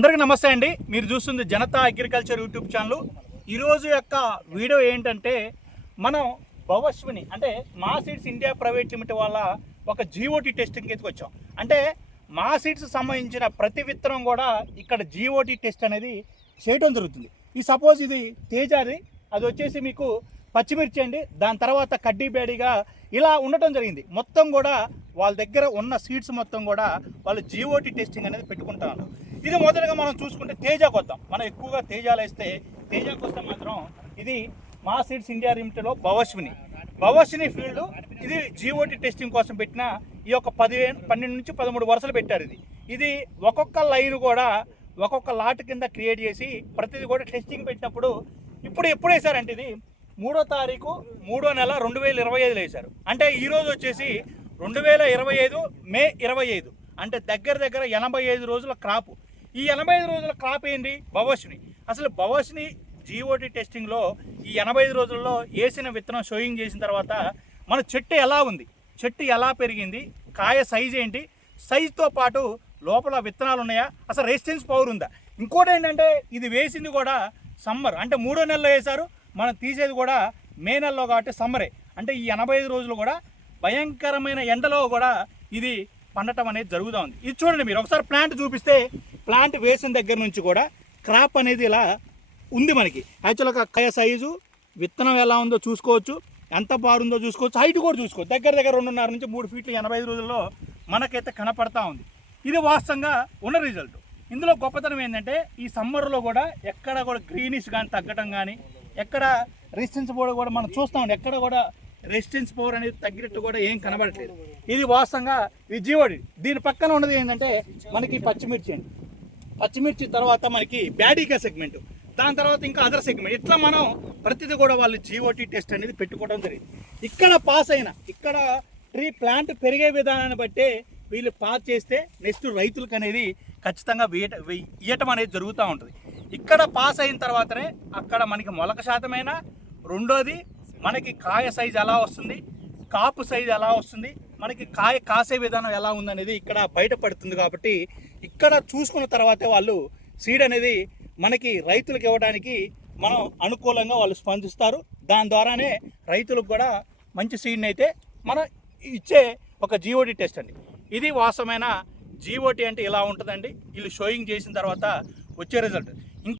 అందరికీ నమస్తే అండి. మీరు చూస్తుంది జనతా అగ్రికల్చర్ యూట్యూబ్ ఛానల్. ఈరోజు యొక్క వీడియో ఏంటంటే మనం భవశ్విని అంటే మా సీడ్స్ ఇండియా ప్రైవేట్ లిమిటెడ్ వాళ్ళ ఒక జీఓటీ టెస్టింగ్కి వచ్చాం. అంటే మా సీడ్స్ సంబంధించిన ప్రతి విత్తనం కూడా ఇక్కడ జీఓటీ టెస్ట్ అనేది చేయడం జరుగుతుంది. ఈ సపోజ్ ఇది తేజాది, అది వచ్చేసి మీకు పచ్చిమిర్చి అండి. దాని తర్వాత కడ్డీ బేడిగా ఇలా ఉండటం జరిగింది. మొత్తం కూడా వాళ్ళ దగ్గర ఉన్న సీడ్స్ మొత్తం కూడా వాళ్ళు జీఓటీ టెస్టింగ్ అనేది పెట్టుకుంటారు. ఇది మొదటగా మనం చూసుకుంటే తేజాకు వద్దాం. మనం ఎక్కువగా తేజాలు వేస్తే తేజాకు వస్తే మాత్రం ఇది మా సీడ్స్ ఇండియా లిమిటెడ్లో భవశ్విని ఫీల్డ్. ఇది జీఓటీ టెస్టింగ్ కోసం పెట్టిన ఈ యొక్క 12 నుంచి 13 వరుసలు పెట్టారు. ఇది ఒక్కొక్క లైన్ కూడా ఒక్కొక్క లాట్ కింద క్రియేట్ చేసి ప్రతిదీ కూడా టెస్టింగ్ పెట్టినప్పుడు ఎప్పుడు వేశారంటే ఇది 3వ తారీఖు 3వ నెల 2025 వేశారు. అంటే ఈరోజు వచ్చేసి 2025 మే 25, అంటే దగ్గర 85 రోజుల క్రాపు. ఈ 85 రోజుల క్రాప్ ఏంటి? భవశ్విని. అసలు భవశ్విని జీఓటీ టెస్టింగ్లో ఈ 85 రోజుల్లో వేసిన విత్తనం షోయింగ్ చేసిన తర్వాత మన చెట్టు ఎలా ఉంది, చెట్టు ఎలా పెరిగింది, కాయ సైజ్ ఏంటి, సైజుతో పాటు లోపల విత్తనాలు ఉన్నాయా, అసలు రెసిస్టెన్స్ పవర్ ఉందా. ఇంకోటి ఏంటంటే ఇది వేసింది కూడా సమ్మర్, అంటే 3వ నెలలో వేశారు. మనం తీసేది కూడా మే నెలలో కాబట్టి సమ్మరే. అంటే ఈ 85 రోజులు కూడా భయంకరమైన ఎండలో కూడా ఇది పండటం అనేది జరుగుతూ ఉంది. ఇది చూడండి, మీరు ఒకసారి ప్లాంట్ చూపిస్తే ప్లాంట్ వేసిన దగ్గర నుంచి కూడా క్రాప్ అనేది ఇలా ఉంది. మనకి యాక్చువల్గా కాయ సైజు, విత్తనం ఎలా ఉందో చూసుకోవచ్చు, ఎంత బారుందో చూసుకోవచ్చు, హైట్ కూడా చూసుకోవచ్చు. దగ్గర 2.5 నుంచి 3 ఫీట్లు 85 రోజుల్లో మనకైతే కనపడతా ఉంది. ఇది వాస్తవంగా ఉన్న రిజల్ట్. ఇందులో గొప్పతనం ఏంటంటే ఈ సమ్మర్లో కూడా ఎక్కడ కూడా గ్రీనిష్ కానీ తగ్గటం కానీ, ఎక్కడ రెసిస్టెన్స్ పవర్ కూడా మనం చూస్తామండి, ఎక్కడ కూడా రెసిస్టెన్స్ పవర్ అనేది తగ్గినట్టు కూడా ఏం కనబడట్లేదు. ఇది వాస్తవంగా ఇది జీవోడి. దీని పక్కన ఉన్నది ఏంటంటే మనకి పచ్చిమిర్చి అండి. పచ్చిమిర్చి తర్వాత మనకి బ్యాడీగా సెగ్మెంట్, దాని తర్వాత ఇంకా అదర్ సెగ్మెంట్, ఇట్లా మనం ప్రతిదీ కూడా వాళ్ళు జీఓటీ టెస్ట్ అనేది పెట్టుకోవడం జరిగింది. ఇక్కడ పాస్ అయిన ఇక్కడ ట్రీ ప్లాంట్ పెరిగే విధానాన్ని బట్టే వీళ్ళు పాస్ చేస్తే నెక్స్ట్ రైతులకు అనేది ఖచ్చితంగా ఇయ్యటం అనేది జరుగుతూ ఉంటుంది. ఇక్కడ పాస్ అయిన తర్వాతనే అక్కడ మనకి మొలక శాతమైనా, రెండోది మనకి కాయ సైజు ఎలా వస్తుంది, కాపు సైజు ఎలా వస్తుంది, మనకి కాయ కాసే విధానం ఎలా ఉందనేది ఇక్కడ బయటపడుతుంది. కాబట్టి ఇక్కడ చూసుకున్న తర్వాతే వాళ్ళు సీడ్ అనేది మనకి రైతులకు ఇవ్వడానికి మనం అనుకూలంగా వాళ్ళు స్పందిస్తారు. దాని ద్వారానే రైతులకు కూడా మంచి సీడ్ని అయితే మనం ఇచ్చే ఒక జీఓటీ టెస్ట్ అండి. ఇది వాస్తవమైన జీఓటీ అంటే ఇలా ఉంటుందండి. వీళ్ళు షోయింగ్ చేసిన తర్వాత వచ్చే రిజల్ట్.